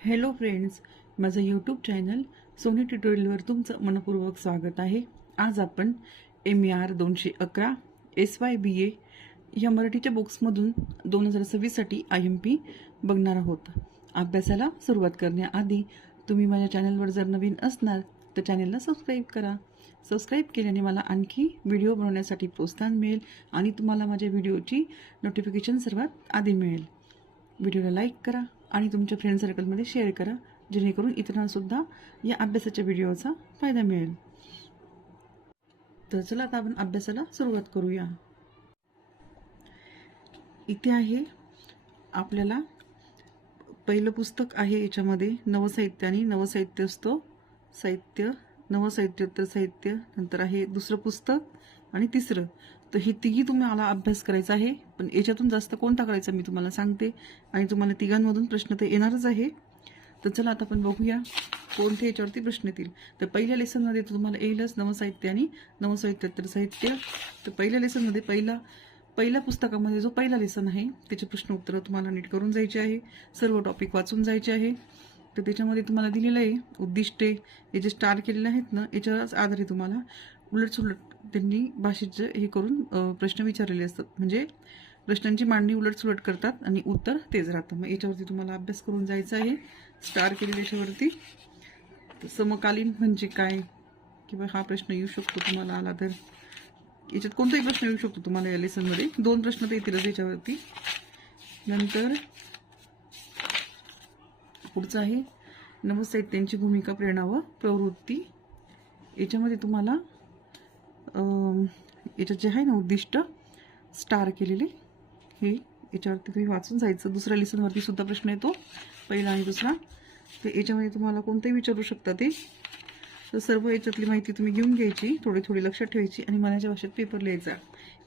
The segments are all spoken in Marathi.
हॅलो फ्रेंड्स, माझं यूट्यूब चॅनल सोनी ट्युटोरियलवर तुमचं मनपूर्वक स्वागत आहे. आज आपण MER 211 SYBA या मराठीच्या बुक्समधून 2026साठी IMP बघणार आहोत. अभ्यासाला सुरुवात करण्याआधी तुम्ही माझ्या चॅनलवर जर नवीन असणार तर चॅनलला सबस्क्राईब करा. सबस्क्राईब केल्याने मला आणखी व्हिडिओ बनवण्यासाठी प्रोत्साहन मिळेल आणि तुम्हाला माझ्या व्हिडिओची नोटिफिकेशन सर्वात आधी मिळेल. व्हिडिओला लाईक करा आणि तुमच्या फ्रेंड सर्कलमध्ये शेअर करा, जेणेकरून इतरांनासुद्धा या अभ्यासाच्या व्हिडिओचा फायदा मिळेल. तर चला आता आपण अभ्यासाला सुरुवात करूया. इथे आहे आपल्याला पहिलं पुस्तक आहे, याच्यामध्ये नवसाहित्य आणि नवसाहित्यस्थ साहित्य, नवसाहित्योत्तर साहित्य, नंतर आहे दुसरं पुस्तक आणि तिसरं. तर हे तिघी तुम्हाला अभ्यास करायचा आहे, पण याच्यातून जास्त कोणता करायचा मी तुम्हाला सांगते आणि तुम्हाला तिघांमधून प्रश्न तर येणारच आहे. तर चला आता आपण बघूया कोणत्या याच्यावरती प्रश्न येतील. तर पहिल्या लेसनमध्ये तुम्हाला येईलच नवसाहित्य आणि नवसाहित्योत्तर साहित्य. तर पहिल्या लेसनमध्ये पहिल्या पुस्तकामध्ये जो पहिला लेसन आहे त्याचे प्रश्न उत्तरं तुम्हाला नीट करून जायचे आहे, सर्व टॉपिक वाचून जायचे आहे. तर त्याच्यामध्ये तुम्हाला दिलेलं आहे उद्दिष्टे, हे जे स्टार केलेले आहेत ना, याच्यावरच आधारित तुम्हाला उलटसुलट त्यांनी भाषेचं हे करून प्रश्न विचारलेले असतात. म्हणजे प्रश्नांची मांडणी उलटसुलट करतात आणि उत्तर तेच राहतं. मग याच्यावरती तुम्हाला अभ्यास करून जायचा आहे स्टार केलेल्या याच्यावरती. समकालीन म्हणजे काय, किंवा हा प्रश्न येऊ शकतो तुम्हाला आला तर. याच्यात कोणताही प्रश्न येऊ शकतो तुम्हाला या लेसनमध्ये. 2 प्रश्न तर येतीलच याच्यावरती. नंतर पुढचं आहे नवसाहित्यांची भूमिका, प्रेरणा व प्रवृत्ती. याच्यामध्ये तुम्हाला याच्यात जे आहे ना उद्दिष्ट स्टार केलेले, हे याच्यावरती तुम्ही वाचून जायचं. दुसऱ्या लेसनवरती सुद्धा प्रश्न येतो, पहिला आणि दुसरा. तर याच्यामध्ये तुम्हाला कोणतेही विचारू शकता ते. तर सर्व याच्यातली माहिती तुम्ही घेऊन घ्यायची, थोडी थोडी लक्षात ठेवायची आणि मनाच्या भाषेत पेपर लिहायचा.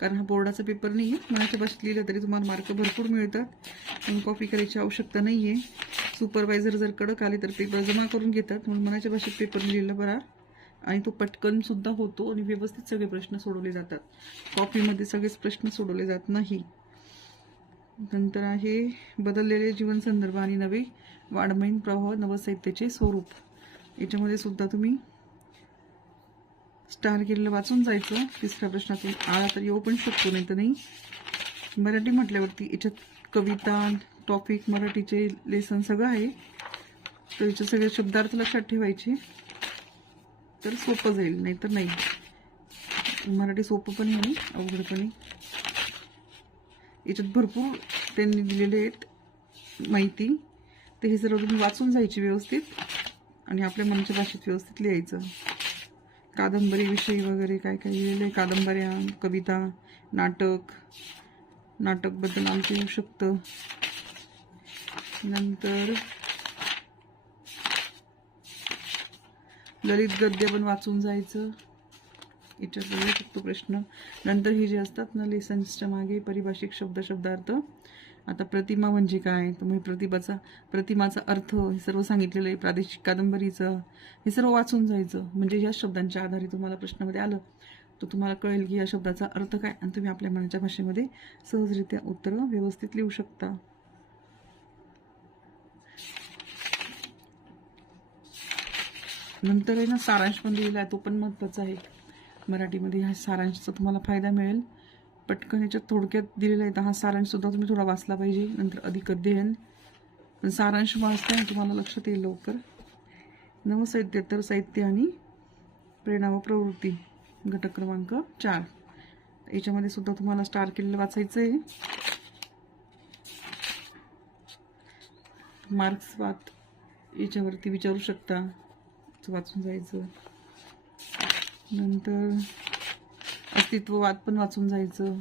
कारण हा बोर्डाचा पेपर नाही आहे. मनाच्या भाषेत लिहिलं तरी तुम्हाला मार्क भरपूर मिळतात आणि कॉपी करायची आवश्यकता नाही आहे. सुपरवायझर जर कडक आले तर पेपर जमा करून घेतात, म्हणून मनाच्या भाषेत पेपर लिहिलं बरा. आणि तो पटकन सुद्धा होतो आणि व्यवस्थित सगळे प्रश्न सोडवले जातात. कॉपीमध्ये सगळेच प्रश्न सोडवले जात नाही. नंतर आहे बदललेले जीवन संदर्भ आणि नवे वाढमयीन प्रवाह, नवसाहित्याचे स्वरूप. याच्यामध्ये सुद्धा तुम्ही स्टार केलेलं वाचून जायचं. तिसऱ्या प्रश्नातून आला तर येऊ पण शकतो, नाही तर नाही. मराठी म्हटल्यावरती याच्यात कविता, टॉपिक, मराठीचे लेसन सगळं आहे. तर याचे सगळे शब्दार्थ लक्षात ठेवायचे तर सोपं जाईल, नाही तर नाही. मराठी सोपं पण आहे, अवघड पण आहे. याच्यात भरपूर त्यांनी दिलेले आहेत माहिती. तर हे सर्व तुम्ही वाचून जायची व्यवस्थित आणि आपल्या मनाच्या भाषेत व्यवस्थित लिहायचं. कादंबरीविषयी वगैरे काय काय लिहिलेलं आहे, कादंबऱ्या, कविता, नाटकबद्दल आमचं येऊ शकतं. नंतर ललित गद्य पण वाचून जायचं, याच्यात येऊ शकतो प्रश्न. नंतर हे जे असतात ना लेसन्सच्या मागे पारिभाषिक शब्द, शब्दार्थ. आता प्रतिमा म्हणजे काय, तुम्ही प्रतिमाचा अर्थ हे सर्व सांगितलेलं आहे. प्रादेशिक कादंबरीचं हे सर्व वाचून जायचं. म्हणजे या शब्दांच्या आधारे तुम्हाला प्रश्नामध्ये आलं तर तुम्हाला कळेल की या शब्दाचा अर्थ काय आणि तुम्ही आपल्या मनाच्या भाषेमध्ये सहजरित्या उत्तरं व्यवस्थित लिहू शकता. नंतर आहे ना सारांश पण लिहिला आहे, तो पण महत्त्वाचा आहे. मराठीमध्ये ह्या सारांशचा तुम्हाला फायदा मिळेल. पटकन याच्यात थोडक्यात दिलेला आहे, तर हा सारांशसुद्धा तुम्ही थोडा वाचला पाहिजे. नंतर अधिक अध्ययन, पण सारांश वाचताना तुम्हाला लक्षात येईल लवकर. नवसाहित्योत्तर साहित्य आणि प्रेरणा व प्रवृत्ती, घटक क्रमांक 4. याच्यामध्ये सुद्धा तुम्हाला स्टार केलेलं वाचायचं आहे. मार्क्सवाद याच्यावरती विचारू शकता, वाचून जायचं. नंतर अस्तित्ववाद पण वाचून जायचं.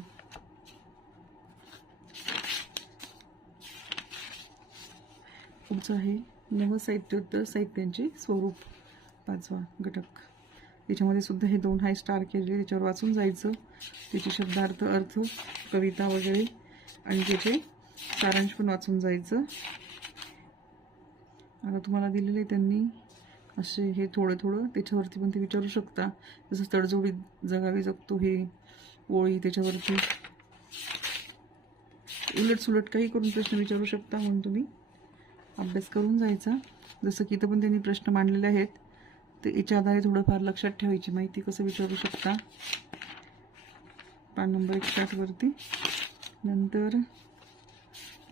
पुढचं आहे नवसाहित्योत्तर साहित्यांचे स्वरूप, 5वा घटक. याच्यामध्ये सुद्धा हे 2 हाय स्टार केले, त्याच्यावर वाचून जायचं. त्याचे शब्दार्थ, अर्थ, कविता वगैरे आणि त्याचे सारांश पण वाचून जायचं. आता तुम्हाला दिलेले आहे त्यांनी असे हे थोडं थोडं, त्याच्यावरती पण ते विचारू शकता. जसं तडजोडी जगावे जगतो, हे ओळी, त्याच्यावरती उलट सुलट काही करून प्रश्न विचारू शकता. म्हणून तुम्ही अभ्यास करून जायचा. जसं की इथं पण त्यांनी प्रश्न मांडलेले आहेत, ते याच्या आधारे थोडंफार लक्षात ठेवायची माहिती कसं विचारू शकता. पान नंबर 61 वरती. नंतर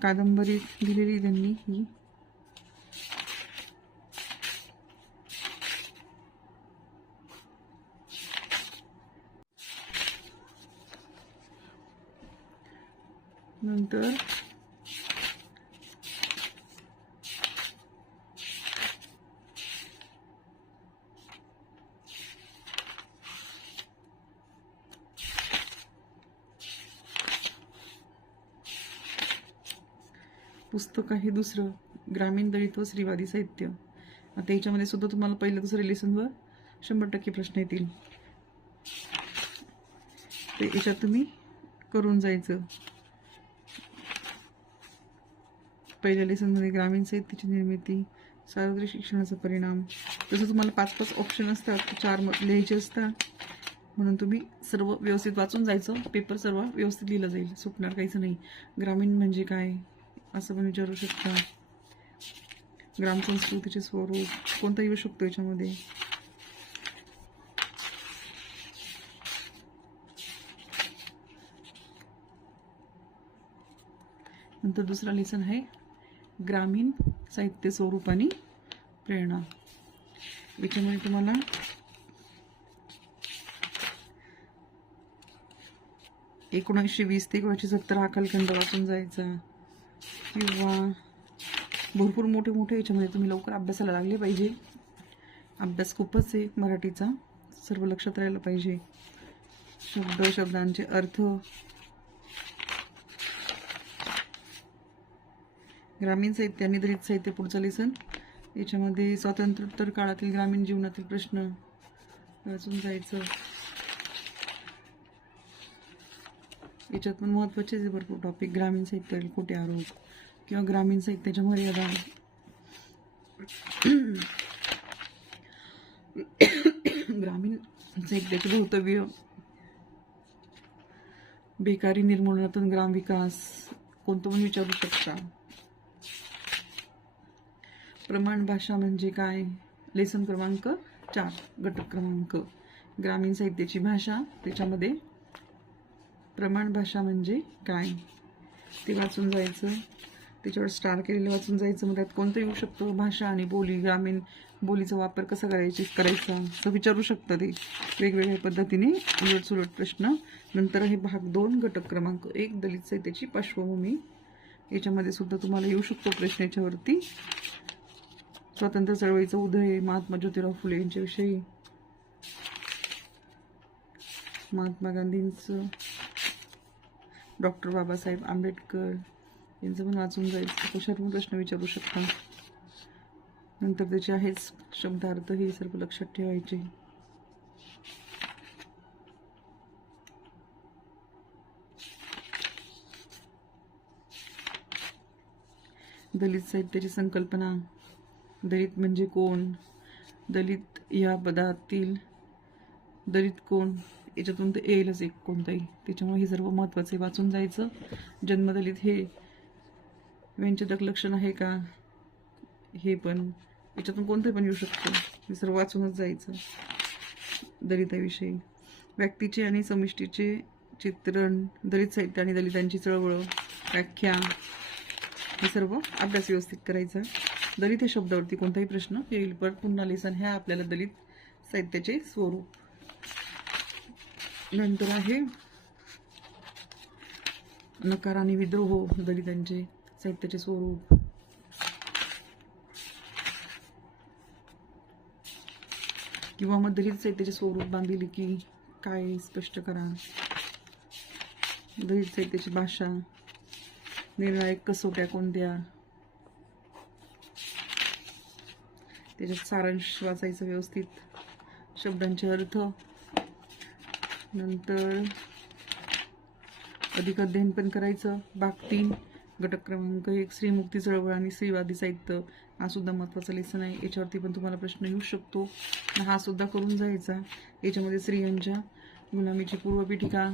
कादंबरी दिलेली त्यांनी ही. नंतर पुस्तक आहे दुसरं, ग्रामीण दलित व स्त्रीवादी साहित्य. आता याच्यामध्ये सुद्धा तुम्हाला पहिलं दुसऱ्या लेसनवर 100% प्रश्न येतील. ते याच्यात तुम्ही करून जायचं. पहिल्या लेसनमध्ये ग्रामीण साहित्याची निर्मिती, सार्वत्रिक शिक्षणाचा परिणाम. जसं तुम्हाला 5-5 ऑप्शन असतात, 4 लिहायचे असतात, म्हणून तुम्ही सर्व व्यवस्थित वाचून जायचं. पेपर सर्व व्यवस्थित लिहिलं जाईल, सुटणार काहीच नाही. ग्रामीण म्हणजे काय असं पण विचारू शकता. ग्रामसंस्कृतीचे स्वरूप कोणता येऊ शकतो याच्यामध्ये. नंतर दुसरा लेसन आहे ग्रामीण साहित्य स्वरूप आणि प्रेरणा. याच्यामध्ये तुम्हाला « 1920 ते 1970 हा कालखंड वाचून जायचा. किंवा भरपूर मोठे मोठे याच्यामध्ये तुम्ही लवकर अभ्यासाला लागले पाहिजे. अभ्यास खूपच आहे मराठीचा, सर्व लक्षात राहायला पाहिजे. शब्द, शब्दांचे अर्थ. ग्रामीण साहित्य आणि दलित साहित्य पुढचा लेसन. याच्यामध्ये स्वातंत्र्योत्तर काळातील ग्रामीण जीवनातील प्रश्न वाचून जायचं. याच्यात पण महत्त्वाचे भरपूर टॉपिक. ग्रामीण साहित्यातील खोटे आरोप किंवा ग्रामीण साहित्याच्या मर्यादा. ग्रामीण साहित्याचे भवितव्य, बेकारी निर्मूलनातून ग्राम विकास कोणतं पण विचारू शकता. प्रमाण भाषा म्हणजे काय, लेसन क्रमांक 4 घटक क्रमांक. ग्रामीण साहित्याची भाषा, त्याच्यामध्ये प्रमाण भाषा म्हणजे काय ते वाचून जायचं. त्याच्यावर स्टार केलेलं वाचून जायचं. मग त्यात कोणतं येऊ शकतं, भाषा आणि बोली, ग्रामीण बोलीचा वापर कसा करायचा असं विचारू शकतं. ते वेगवेगळ्या पद्धतीने उलटसुलट प्रश्न. नंतर हे भाग 2 घटक क्रमांक 1 दलित साहित्याची पार्श्वभूमी. याच्यामध्ये सुद्धा तुम्हाला येऊ शकतो प्रश्न याच्यावरती. स्वातंत्र्य चळवळीचा उदय, महात्मा ज्योतिराव फुले यांच्याविषयी, महात्मा गांधींचं, डॉक्टर बाबासाहेब आंबेडकर यांचं पण वाचून जायचं. कशात पण प्रश्न विचारू शकता. नंतर त्याचे आहेच शब्दार्थ, हे सर्व लक्षात ठेवायचे. दलित साहित्याची संकल्पना, दलित म्हणजे कोण, दलित या पदातील दलित कोण, याच्यातून तर येईलच एक कोणताही. त्याच्यामुळे हे सर्व महत्त्वाचे वाचून जायचं. जन्मदलित हे व्यंजक लक्षण आहे का, हे पण याच्यातून कोणतं पण येऊ शकतं. हे सर्व वाचूनच जायचं. दलिताविषयी व्यक्तीचे आणि समिष्टीचे चित्रण, दलित साहित्य आणि दलितांची चळवळ, व्याख्या, हे सर्व अभ्यास व्यवस्थित करायचा. दलित या शब्दावरती कोणताही प्रश्न येईल. पण पुन्हा लेसन ह्या आपल्याला दलित साहित्याचे स्वरूप. नंतर आहे नकार आणि विद्रोह, दलितांचे साहित्याचे स्वरूप. किंवा मग दलित साहित्याचे स्वरूप बांधिले की काय स्पष्ट करा. दलित साहित्याची भाषा, निर्णायक कसोट्या कोणत्या, त्याच्यात सारांश वाचायचं व्यवस्थित. शब्दांचे अर्थ. नंतर अधिक अध्ययन पण करायचं. भाग 3 घटक क्रमांक 1 स्त्रीमुक्ती चळवळ आणि स्त्रीवादी साहित्य. हा सुद्धा महत्त्वाचा लेसन आहे. याच्यावरती पण तुम्हाला प्रश्न येऊ शकतो. हा सुद्धा करून जायचा. याच्यामध्ये स्त्रियांच्या गुलामीची पूर्वपीठिका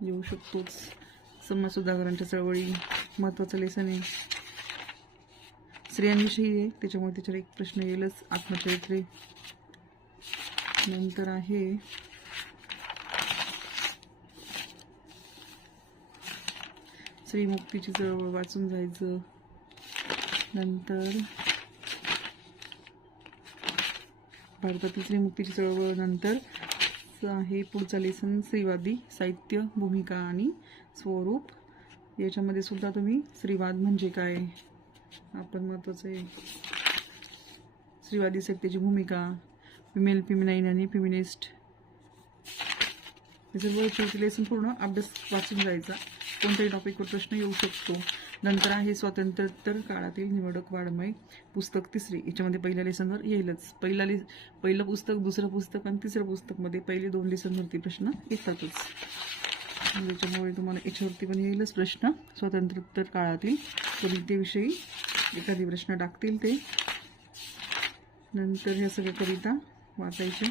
येऊ शकतोच. समाज सुधाकरांच्या चळवळी, महत्त्वाचं लेसन आहे. स्त्रियांविषयी आहे, त्याच्यामुळे त्याच्यावर एक प्रश्न येईलच. आत्मचरित्रे. नंतर आहे स्त्रीमुक्तीची चळवळ, वाचून जायचं. नंतर भारतातील स्त्रीमुक्तीची चळवळ. नंतर आहे पुढचा लेसन स्त्रीवादी साहित्य, भूमिका आणि स्वरूप. याच्यामध्ये सुद्धा तुम्ही स्त्रीवाद म्हणजे काय आपण महत्त्वाचं आहे. स्त्रीवादी साहित्याची भूमिका, फिमेल, फिमिनाईन आणि फिमिनिस्ट. हे सर्व लेसन पूर्ण अभ्यास वाचून जायचा. कोणत्याही टॉपिकवर प्रश्न येऊ शकतो. नंतर आहे स्वातंत्र्योत्तर काळातील निवडक वाङ्मय, पुस्तक 3. याच्यामध्ये पहिल्या लेसनवर येईलच. पहिलं पुस्तक, दुसरं पुस्तक आणि तिसरं पुस्तकमध्ये पहिले 2 लेसनवरती प्रश्न येतातच. त्याच्यामुळे तुम्हाला याच्यावरती पण येईलच प्रश्न. स्वातंत्र्योत्तर काळातील कवितेविषयी एखादी प्रश्न टाकतील ते. नंतर ह्या सगळ्या कविता वाचायच्या.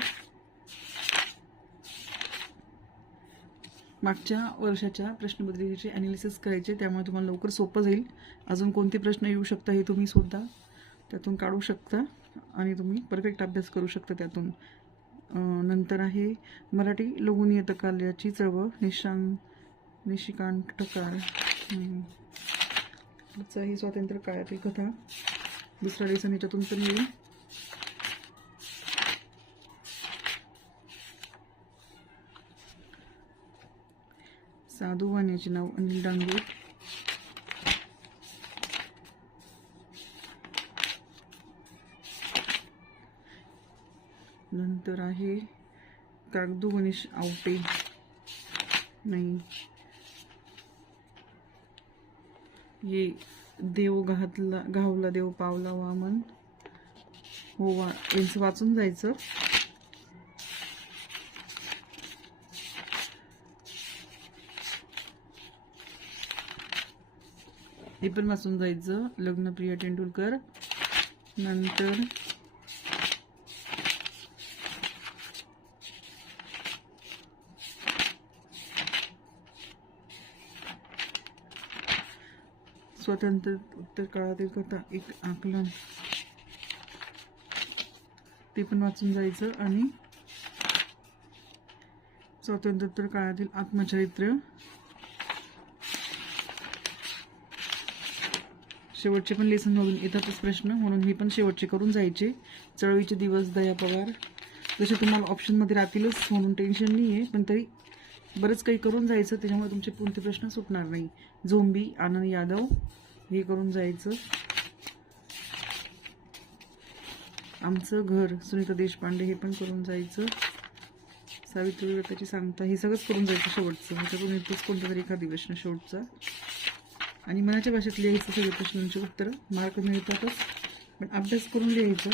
मागच्या वर्षाच्या प्रश्नपत्रिकेचे ॲनालिसिस करायचे, त्यामुळे तुम्हाला लवकर सोपं जाईल. अजून कोणते प्रश्न येऊ शकता हे तुम्ही सुद्धा त्यातून काढू शकता आणि तुम्ही परफेक्ट अभ्यास करू शकता त्यातून. नंतर आहे मराठी लघुनियतकाल्याची चळवळ, निशिकांत ठकार. ही स्वातंत्र्य काळातील कथा. दुसरा लेसन याच्यातून पण येईल. साधू वाण्याचे नाव, अनिल डांगे. नंतर आहे कागदू गणेश आवटे. नाही, ये देव घावला देव पावला वामन. हो, यांचं वाचून जायचं. हे पण वाचून जायचं. लग्नप्रिया तेंडुलकर. नंतर स्वातंत्र्योत्तर काळातील कथा, एक आकलन. ते पण वाचून जायचं. आणि स्वातंत्र्योत्तर काळातील आत्मचरित्र. शेवटचे पण लेसन मधून येतातच प्रश्न, म्हणून हे पण शेवटचे करून जायचे. चळवळीचे दिवस, दया पवार. जसे तुम्हाला ऑप्शनमध्ये राहतीलच म्हणून टेन्शन नाही आहे, पण तरी बरंच काही करून जायचं, त्याच्यामुळे तुमचे कोणते प्रश्न सुटणार नाही. झोंबी, आनंद यादव, हे करून जायचं. आमचं घर, सुनीता देशपांडे, हे पण करून जायचं. सावित्री व्रताची सांगता, हे सगळंच करून जायचं शेवटचं. ह्याच्यातून येतोच कोणता तरी एखादी प्रश्न शेवटचा. आणि मनाच्या भाषेत लिहायचं सगळे प्रश्नांची उत्तरं. मार्क मिळतातच, पण अभ्यास करून लिहायचं,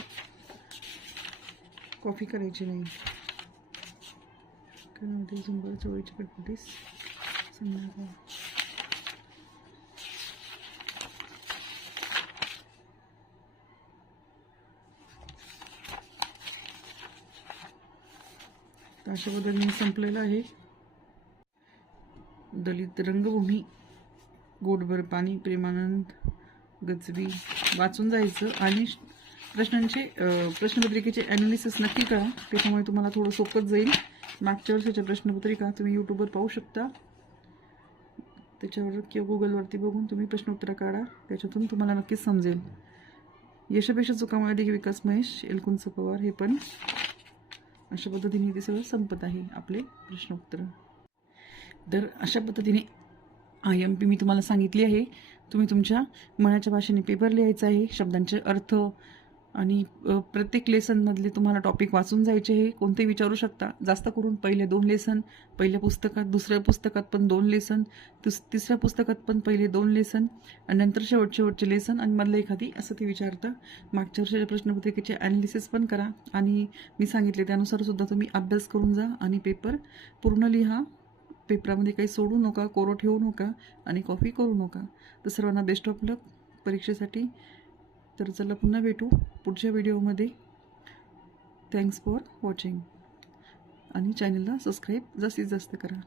कॉपी करायची नाही. चवळीची पटपटीस संध्याकाळ. तर अशा पद्धतीने संपलेलं आहे. दलित रंगभूमी, गोडभर पाणी, प्रेमानंद गजबी. वाचून जायचं आणि प्रश्नपत्रिकेचे ॲनालिसिस नक्की करा, त्याच्यामुळे तुम्हाला थोडं सोपंच जाईल. मागच्या वर्षाच्या प्रश्नपत्रिका तुम्ही यूट्यूबवर पाहू शकता, त्याच्यावर किंवा गुगलवरती बघून तुम्ही प्रश्नोत्तरं काढा, त्याच्यातून तुम्हाला नक्कीच समजेल. यशपेक्षा चुकामुळे अधिक विकास, महेश एलकुंच पवार. हे पण अशा पद्धतीने ते सगळं संपत आहे आपले प्रश्नोत्तर. तर अशा पद्धतीने IMP मी तुम्हाला सांगितली आहे. तुम्ही तुमच्या मनाच्या भाषेने पेपर लिहायचा आहे. शब्दांचे अर्थ आणि प्रत्येक लेसनमधले तुम्हाला टॉपिक वाचून जायचे आहे. कोणते विचारू शकता. जास्त करून पहिले 2 लेसन, पहिल्या पुस्तकात, दुसऱ्या पुस्तकात पण 2 लेसन, तिसऱ्या पुस्तकात पण पहिले 2 लेसन आणि नंतर शेवटचे लेसन आणि मधलं एखादी असं ते विचारता. मागच्या वर्षाच्या प्रश्नपत्रिकेचे ॲनालिसिस पण करा आणि मी सांगितले त्यानुसार सुद्धा तुम्ही अभ्यास करून जा आणि पेपर पूर्ण लिहा. पेपरामध्ये काही सोडू नका, कोरं ठेवू नका आणि कॉपी करू नका. तर सर्वांना बेस्ट ऑफ लक परीक्षेसाठी. तर चला पुन्हा भेटू पुढच्या व्हिडिओमध्ये. थँक्स फॉर वॉचिंग आणि चॅनलला सबस्क्राईब जास्तीत जास्त करा.